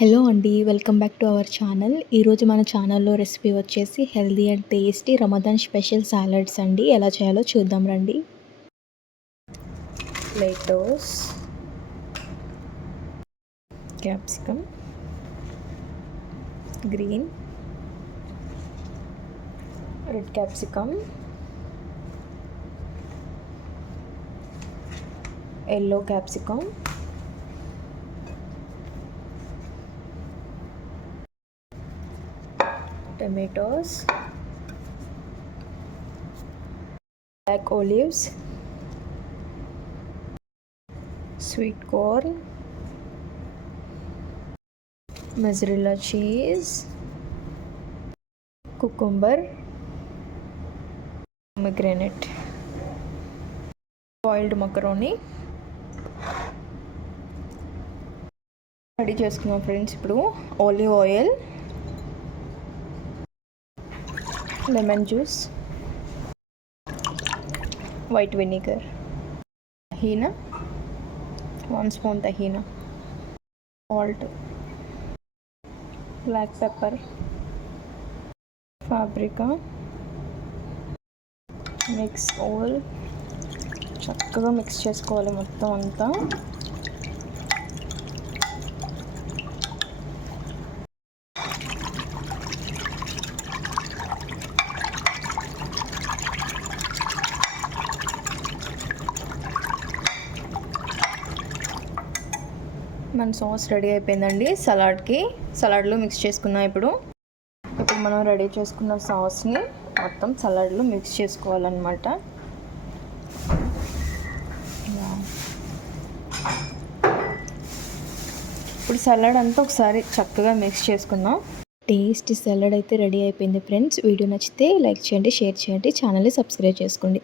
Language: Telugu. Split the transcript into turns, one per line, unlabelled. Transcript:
హలో అండి welcome back to our channel. ఈరోజు మన ఛానల్లో రెసిపీ వచ్చేసి healthy and tasty Ramadan special salads అండి. ఎలా చేయాలో చూద్దాం రండి. Lettuce capsicum green red capsicum yellow capsicum tomatoes black olives sweet corn mozzarella cheese cucumber pomegranate boiled macaroni ready చేసుకున్నాం ఫ్రెండ్స్ ఇప్పుడు olive oil lemon juice white vinegar tahini one spoon tahini salt black pepper paprika mix all చక్కగా మిక్స్ చేసుకోవాలి మొత్తం అంతా. మన సాస్ రెడీ అయిపోయిందండి. సలాడ్కి సలాడ్లో మిక్స్ చేసుకున్నాం ఇప్పుడు. ఇప్పుడు మనం రెడీ చేసుకున్న సాస్ని మొత్తం సలాడ్లో మిక్స్ చేసుకోవాలన్నమాట. ఇప్పుడు సలాడ్ అంతా ఒకసారి చక్కగా మిక్స్ చేసుకుందాం. టేస్టీ సలాడ్ అయితే రెడీ అయిపోయింది ఫ్రెండ్స్ వీడియో నచ్చితే లైక్ చేయండి షేర్ చేయండి ఛానల్ని సబ్స్క్రైబ్ చేసుకోండి.